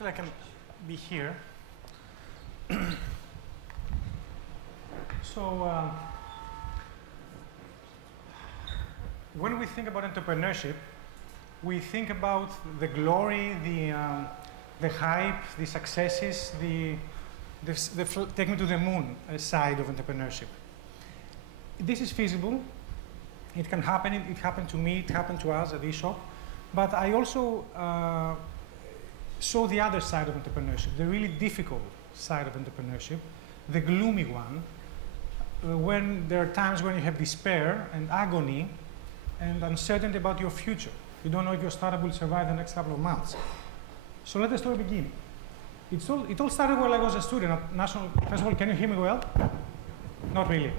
Actually, I can be here. So, when we think about entrepreneurship, we think about the glory, the hype, the successes, the take me to the moon side of entrepreneurship. This is feasible. It can happen. It happened to me. It happened to us at E-shop. But I also saw the other side of entrepreneurship, the really difficult side of entrepreneurship, the gloomy one, when there are times when you have despair and agony and uncertainty about your future. You don't know if your startup will survive the next couple of months. So let the story begin. It all started while I was a student at National. First of all, can you hear me well? Not really.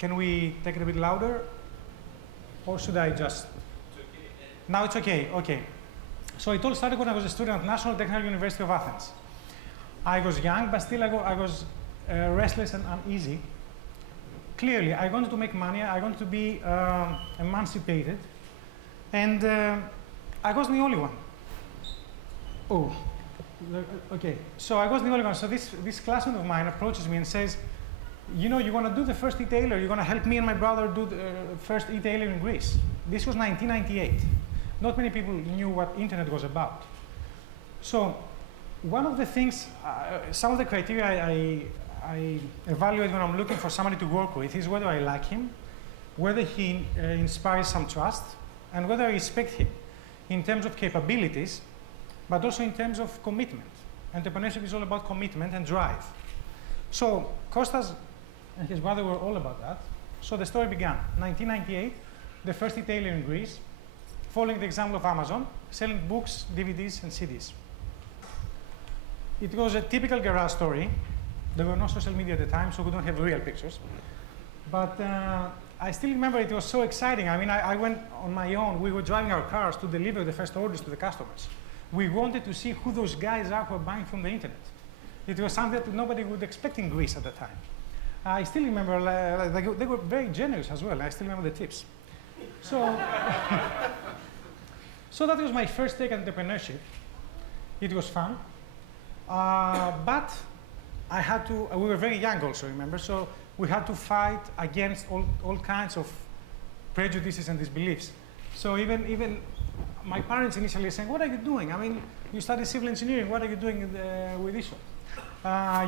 Can we take it a bit louder? Or should I just? Now it's okay. Okay. So it all started when I was a student at National Technical University of Athens. I was young, but still I was restless and uneasy. Clearly, I wanted to make money. I wanted to be emancipated, and I wasn't the only one. Oh, okay. So I wasn't the only one. So this classmate of mine approaches me and says, "You know, you want to do the first e-tailer. You're going to help me and my brother do the first e-tailer in Greece." This was 1998. Not many people knew what internet was about. So one of the things, some of the criteria I evaluate when I'm looking for somebody to work with is whether I like him, whether he inspires some trust, and whether I respect him in terms of capabilities, but also in terms of commitment. Entrepreneurship is all about commitment and drive. So Kostas and his brother were all about that. So the story began. 1998, the first e-tailer in Greece, following the example of Amazon, selling books, DVDs, and CDs. It was a typical garage story. There were no social media at the time, so we don't have real pictures. But I still remember it was so exciting. I mean, I went on my own. We were driving our cars to deliver the first orders to the customers. We wanted to see who those guys are who are buying from the internet. It was something that nobody would expect in Greece at the time. I still remember, they were very generous as well. I still remember the tips. So, so that was my first take on entrepreneurship. It was fun. But I had to, we were very young also, remember, so we had to fight against all kinds of prejudices and disbeliefs. So even my parents initially saying, "What are you doing? I mean, you studied civil engineering, what are you doing with E-shop?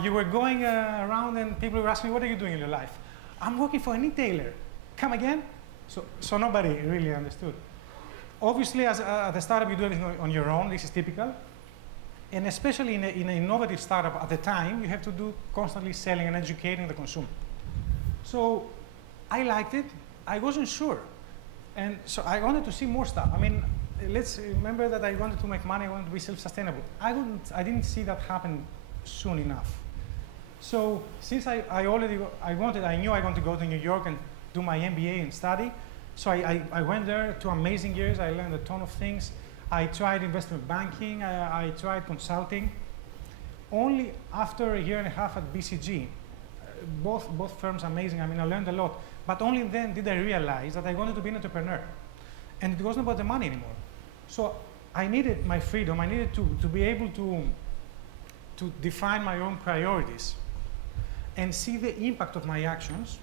You were going around and people were asking, what are you doing in your life? I'm working for an e-tailer. Come again?" So nobody really understood. Obviously, at the startup, you do everything on your own. This is typical. And especially in an innovative startup at the time, you have to do constantly selling and educating the consumer. So I liked it. I wasn't sure. And so I wanted to see more stuff. I mean, let's remember that I wanted to make money. I wanted to be self-sustainable. I didn't see that happen soon enough. So since I knew I wanted to go to New York and do my MBA and study. So I went there, 2 amazing years. I learned a ton of things. I tried investment banking, I tried consulting. Only after a year and a half at BCG, both firms amazing, I mean, I learned a lot. But only then did I realize that I wanted to be an entrepreneur. And it wasn't about the money anymore. So I needed my freedom, I needed to be able to define my own priorities and see the impact of my actions.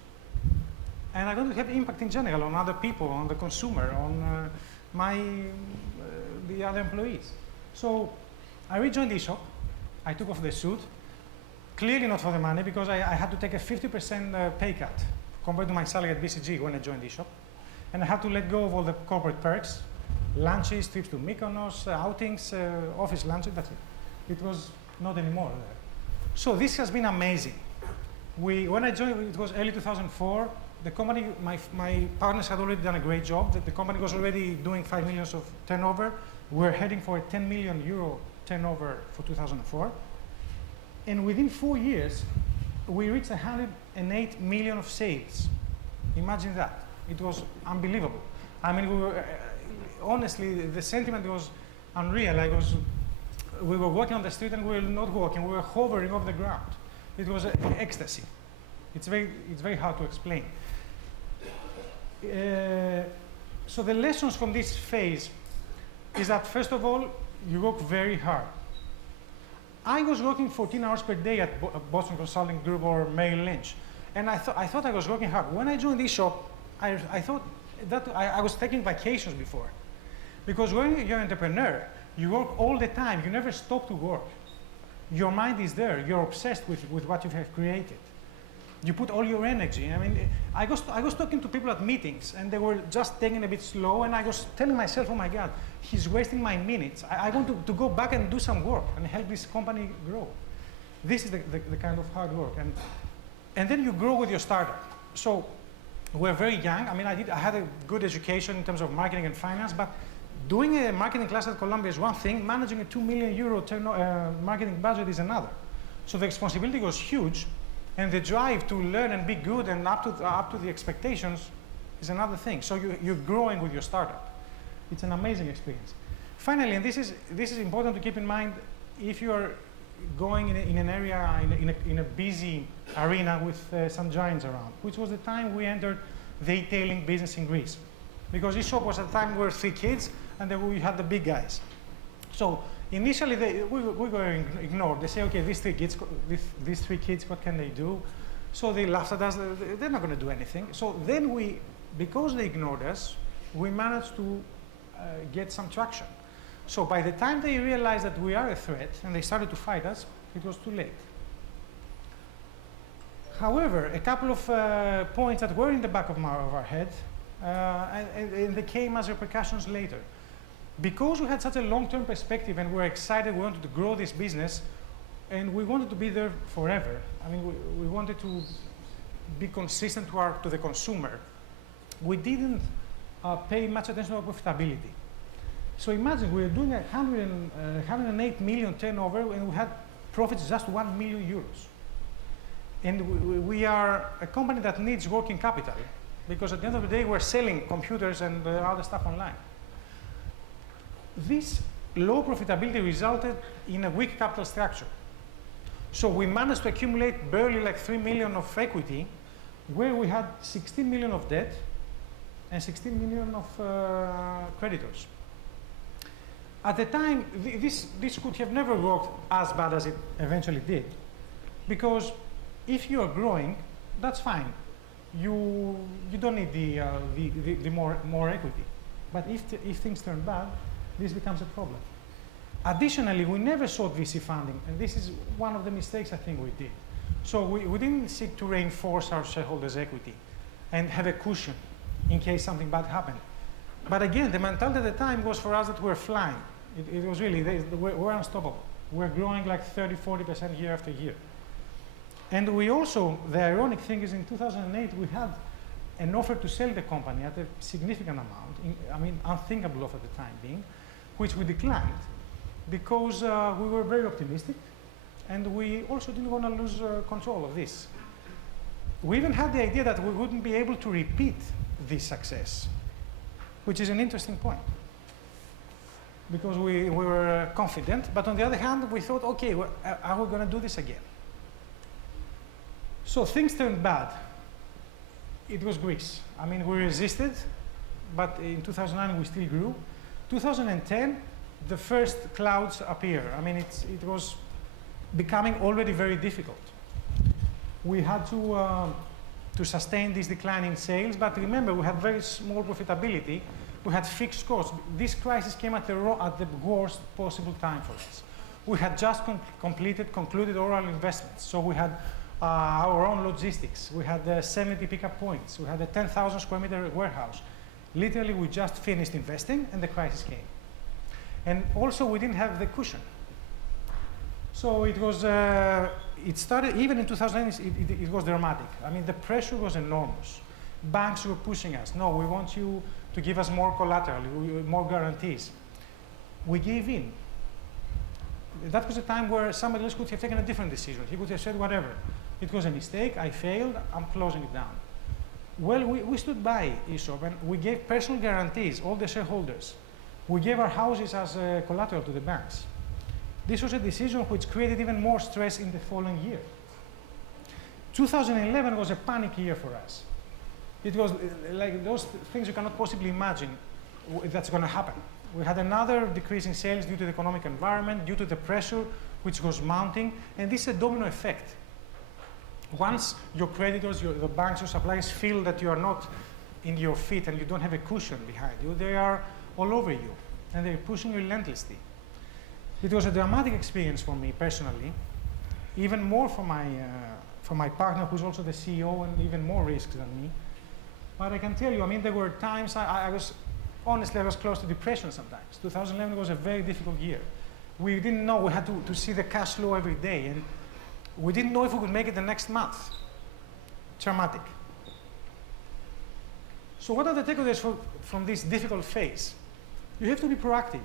And I wanted to have impact in general on other people, on the consumer, on the other employees. So I rejoined E-shop. I took off the suit. Clearly not for the money, because I had to take a 50% pay cut compared to my salary at BCG when I joined E-shop. And I had to let go of all the corporate perks, lunches, trips to Mykonos, outings, office lunches, that's it. It was not anymore there. So this has been amazing. When I joined, it was early 2004. The company, my partners had already done a great job. The company was already doing 5 million of turnover. We're heading for a 10 million euro turnover for 2004. And within 4 years, we reached 108 million of sales. Imagine that. It was unbelievable. I mean, honestly, the sentiment was unreal. We were walking on the street and we were not walking. We were hovering off the ground. It was ecstasy. It's very hard to explain. So the lessons from this phase is that, first of all, you work very hard. I was working 14 hours per day at Boston Consulting Group or Merrill Lynch, and I thought I was working hard. When I joined E-shop, I thought that I was taking vacations before. Because when you're an entrepreneur, you work all the time. You never stop to work. Your mind is there. You're obsessed with what you have created. You put all your energy. I mean, I was talking to people at meetings, and they were just taking a bit slow, and I was telling myself, oh my God, he's wasting my minutes. I want to go back and do some work and help this company grow. This is the kind of hard work. And then you grow with your startup. So we're very young. I mean, I had a good education in terms of marketing and finance, but doing a marketing class at Columbia is one thing. Managing a €2 million marketing budget is another. So the responsibility was huge. And the drive to learn and be good and up to the expectations is another thing. So you're growing with your startup. It's an amazing experience. Finally, and this is important to keep in mind, if you are going in an area, in a busy arena with some giants around, which was the time we entered the e-tailing business in Greece. Because E-shop was at the time we were 3 kids, and then we had the big guys. So initially, we were ignored. They say, okay, these three kids, what can they do? So they laughed at us. They're not going to do anything. So then because they ignored us, we managed to get some traction. So by the time they realized that we are a threat and they started to fight us, it was too late. However, a couple of points that were in the back of our head, and they came as repercussions later. Because we had such a long-term perspective and we were excited, we wanted to grow this business, and we wanted to be there forever. I mean, we wanted to be consistent to the consumer. We didn't pay much attention to profitability. So imagine we were doing 108 million turnover, and we had profits just 1 million euros. And we are a company that needs working capital, because at the end of the day, we're selling computers and other stuff online. This low profitability resulted in a weak capital structure. So we managed to accumulate barely like 3 million of equity, where we had 16 million of debt and 16 million of creditors. At the time, this could have never worked as bad as it eventually did, because if you are growing, that's fine. You don't need the more equity. But if things turn bad, this becomes a problem. Additionally, we never sought VC funding, and this is one of the mistakes I think we did. So we didn't seek to reinforce our shareholders' equity and have a cushion in case something bad happened. But again, the mentality at the time was for us that we're flying. It was really, we're unstoppable. We're growing like 30, 40% year after year. And we also, the ironic thing is in 2008, we had an offer to sell the company at a significant amount, unthinkable of at the time being, which we declined because we were very optimistic, and we also didn't want to lose control of this. We even had the idea that we wouldn't be able to repeat this success, which is an interesting point, because we were confident, but on the other hand, we thought, okay, are we going to do this again? So things turned bad. It was Greece. I mean, we resisted, but in 2009 we still grew. 2010, the first clouds appear. I mean, it was becoming already very difficult. We had to sustain this decline in sales, but remember, we had very small profitability. We had fixed costs. This crisis came at the worst possible time for us. We had just concluded oral investments, so we had our own logistics. We had 70 pickup points. We had a 10,000 square meter warehouse. Literally, we just finished investing, and the crisis came. And also, we didn't have the cushion. So it was, it started, even in 2008, it was dramatic. I mean, the pressure was enormous. Banks were pushing us. No, we want you to give us more collateral, more guarantees. We gave in. That was a time where somebody else could have taken a different decision. He could have said, whatever. It was a mistake, I failed, I'm closing it down. Well, we stood by E-shop, and we gave personal guarantees, all the shareholders. We gave our houses as collateral to the banks. This was a decision which created even more stress in the following year. 2011 was a panic year for us. It was like those things you cannot possibly imagine that's going to happen. We had another decrease in sales due to the economic environment, due to the pressure which was mounting, and this is a domino effect. Once your creditors, the banks, your suppliers feel that you are not in your feet and you don't have a cushion behind you, they are all over you, and they're pushing you relentlessly. It was a dramatic experience for me personally, even more for my partner, who's also the CEO, and even more risks than me. But I can tell you, I mean, there were times honestly, I was close to depression sometimes. 2011 was a very difficult year. We didn't know, we had to see the cash flow every day, and we didn't know if we could make it the next month. Traumatic. So what are the takeaways from this difficult phase? You have to be proactive.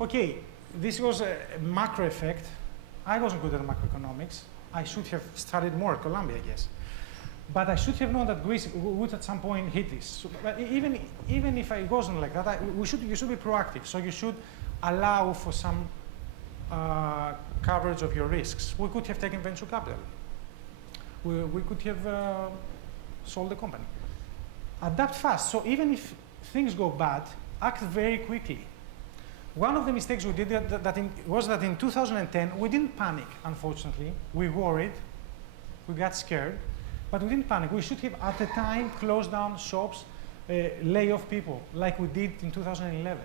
Okay, this was a macro effect. I wasn't good at macroeconomics. I should have studied more at Columbia, I guess. But I should have known that Greece would at some point hit this. So, but even if it wasn't like that, you should be proactive. So you should allow for some coverage of your risks. We could have taken venture capital. We could have sold the company. Adapt fast. So even if things go bad, act very quickly. One of the mistakes we did was that in 2010, we didn't panic, unfortunately. We worried. We got scared. But we didn't panic. We should have, at the time, closed down shops, lay off people, like we did in 2011.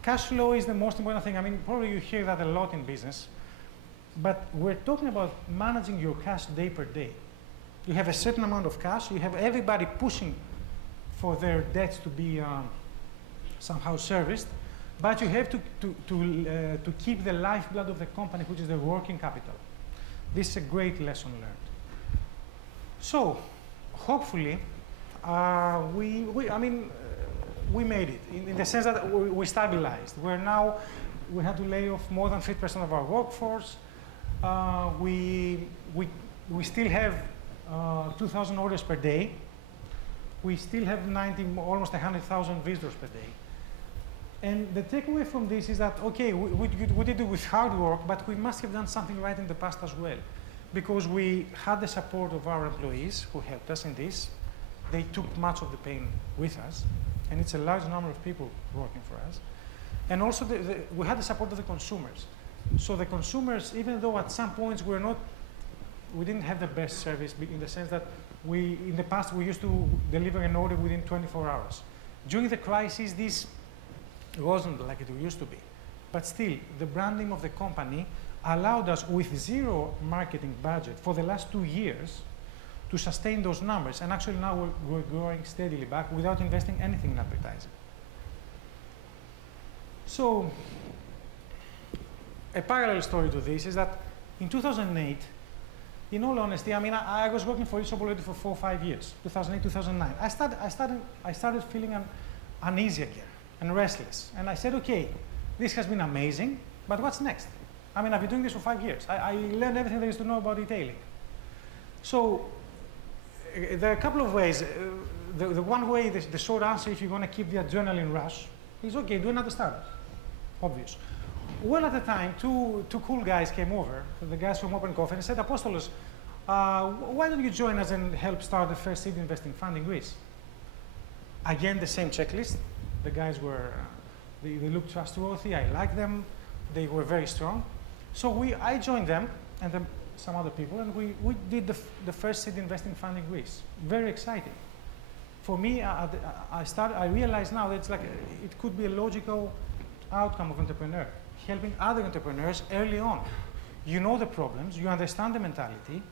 Cash flow is the most important thing. I mean, probably you hear that a lot in business. But we're talking about managing your cash day per day. You have a certain amount of cash. You have everybody pushing for their debts to be somehow serviced. But you have to keep the lifeblood of the company, which is the working capital. This is a great lesson learned. So, hopefully, we made it in the sense that we stabilized. We had to lay off more than 50% of our workforce. We still have 2,000 orders per day. We still have almost 100,000 visitors per day. And the takeaway from this is that, okay, we did it with hard work, but we must have done something right in the past as well. Because we had the support of our employees who helped us in this. They took much of the pain with us. And it's a large number of people working for us. And also, we had the support of the consumers. So the consumers, even though at some points we didn't have the best service in the sense that in the past, we used to deliver an order within 24 hours. During the crisis, this wasn't like it used to be. But still, the branding of the company allowed us, with zero marketing budget for the last 2 years, to sustain those numbers. And actually now we're growing steadily back without investing anything in advertising. So, a parallel story to this is that in 2008, in all honesty, I mean, I was working for E-shop already for 4 or 5 years, 2008, 2009. I started feeling uneasy again and restless. And I said, okay, this has been amazing, but what's next? I mean, I've been doing this for 5 years. I learned everything there is to know about retailing. So there are a couple of ways. The one way, the short answer, if you're going to keep the adrenaline rush, is okay, do another startup. Obvious. Well, at the time, two cool guys came over, the guys from Openfund, and said, Apostolos, why don't you join us and help start the first seed investing fund in Greece? Again, the same checklist. The guys were, they looked trustworthy. I liked them. They were very strong. So I joined them and then some other people, and we did the first seed investing fund in Greece. Very exciting. For me, I realize now that it's like it could be a logical outcome of entrepreneur, helping other entrepreneurs early on. You know the problems, you understand the mentality.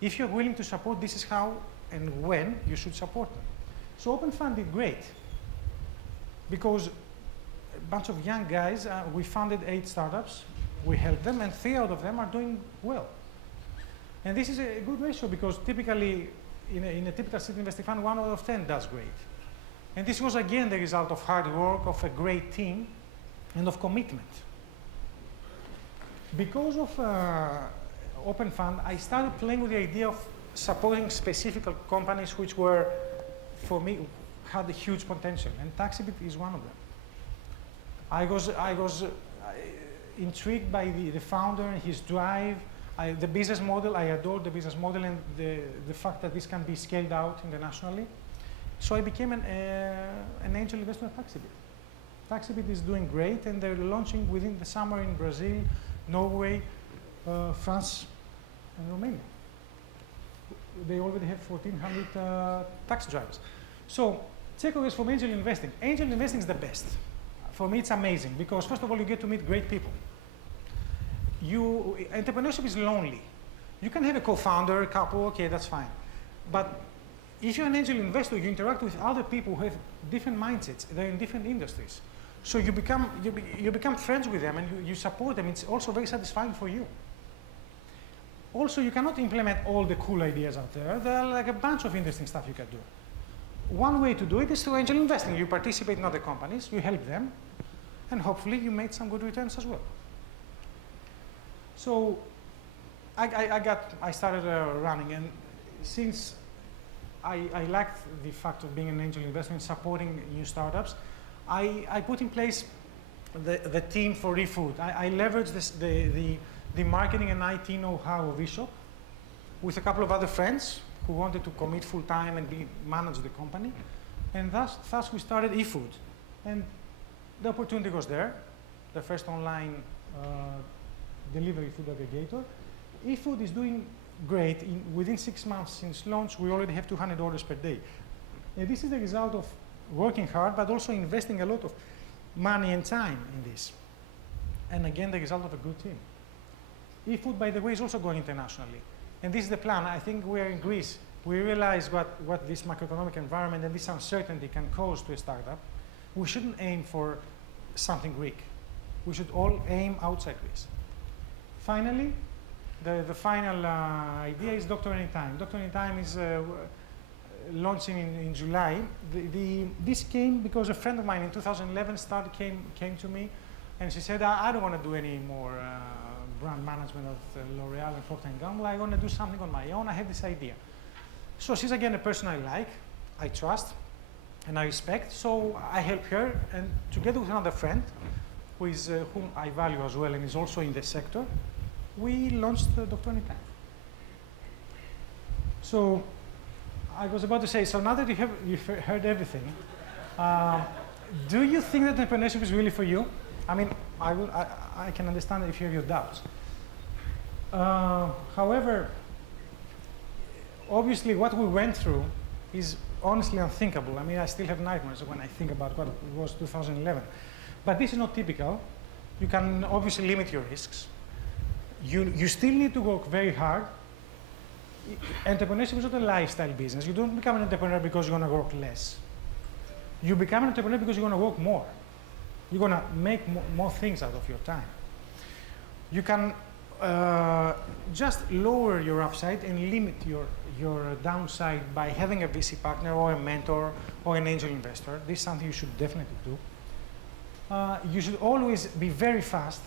If you're willing to support, this is how and when you should support them. So Openfund did great because a bunch of young guys, we funded 8 startups, we helped them, and 3 out of them are doing well. And this is a good ratio because typically, in a typical seed investing fund, 1 out of 10 does great. And this was again the result of hard work, of a great team, and of commitment. Because of Openfund, I started playing with the idea of supporting specific companies which were, for me, had a huge potential, and Taxibeat is one of them. I was intrigued by the founder and his drive, the business model. I adored the business model and the fact that this can be scaled out internationally. So I became an angel investor at Taxibeat. Taxibeat is doing great, and they're launching within the summer in Brazil, Norway, France, and Romania. They already have 1,400 taxi drivers. So takeaways from angel investing. Angel investing is the best. For me, it's amazing because, first of all, you get to meet great people. Entrepreneurship is lonely. You can have a co-founder, a couple, okay, that's fine. But if you're an angel investor, you interact with other people who have different mindsets. They're in different industries. So you become friends with them and you support them. It's also very satisfying for you. Also, you cannot implement all the cool ideas out there. There are like a bunch of interesting stuff you can do. One way to do it is through angel investing. You participate in other companies, you help them, and hopefully you made some good returns as well. So I started running, and since I liked the fact of being an angel investor and supporting new startups, I put in place the team for eFood. I leveraged the marketing and IT know-how of E-shop with a couple of other friends who wanted to commit full-time and manage the company. And thus we started eFood. And the opportunity was there, the first online delivery food aggregator. eFood is doing great. Within 6 months since launch, we already have 200 orders per day. And this is the result of working hard, but also investing a lot of money and time in this. And again, the result of a good team. eFood, by the way, is also going internationally. And this is the plan. I think we're in Greece. We realize what this macroeconomic environment and this uncertainty can cause to a startup. We shouldn't aim for something Greek. We should all aim outside Greece. Finally, the final idea is Dr. Anytime. Dr. Anytime is launching in July. This came because a friend of mine in 2011 came to me, and she said, I don't want to do any more brand management of L'Oreal and Procter & Gamble. I want to do something on my own. I have this idea. So she's again a person I like, I trust, and I respect. So I help her, and together with another friend, whom I value as well and is also in the sector, we launched Dr. Anytime. So I was about to say, so now that you've heard everything, do you think that entrepreneurship is really for you? I mean, I can understand if you have your doubts. However, obviously what we went through is honestly unthinkable. I mean, I still have nightmares when I think about what was 2011. But this is not typical. You can obviously limit your risks. You still need to work very hard. Entrepreneurship is not a lifestyle business. You don't become an entrepreneur because you're going to work less. You become an entrepreneur because you're going to work more. You're going to make more things out of your time. You can just lower your upside and limit your downside by having a VC partner or a mentor or an angel investor. This is something you should definitely do. You should always be very fast.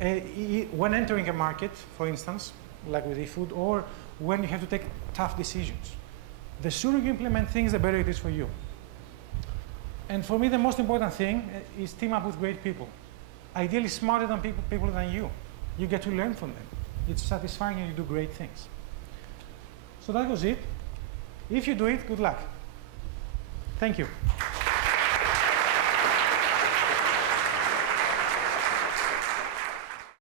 When entering a market, for instance, like with eFood, or when you have to take tough decisions. The sooner you implement things, the better it is for you. And for me, the most important thing is team up with great people. Ideally smarter than people than you. You get to learn from them. It's satisfying and you do great things. So that was it. If you do it, good luck. Thank you.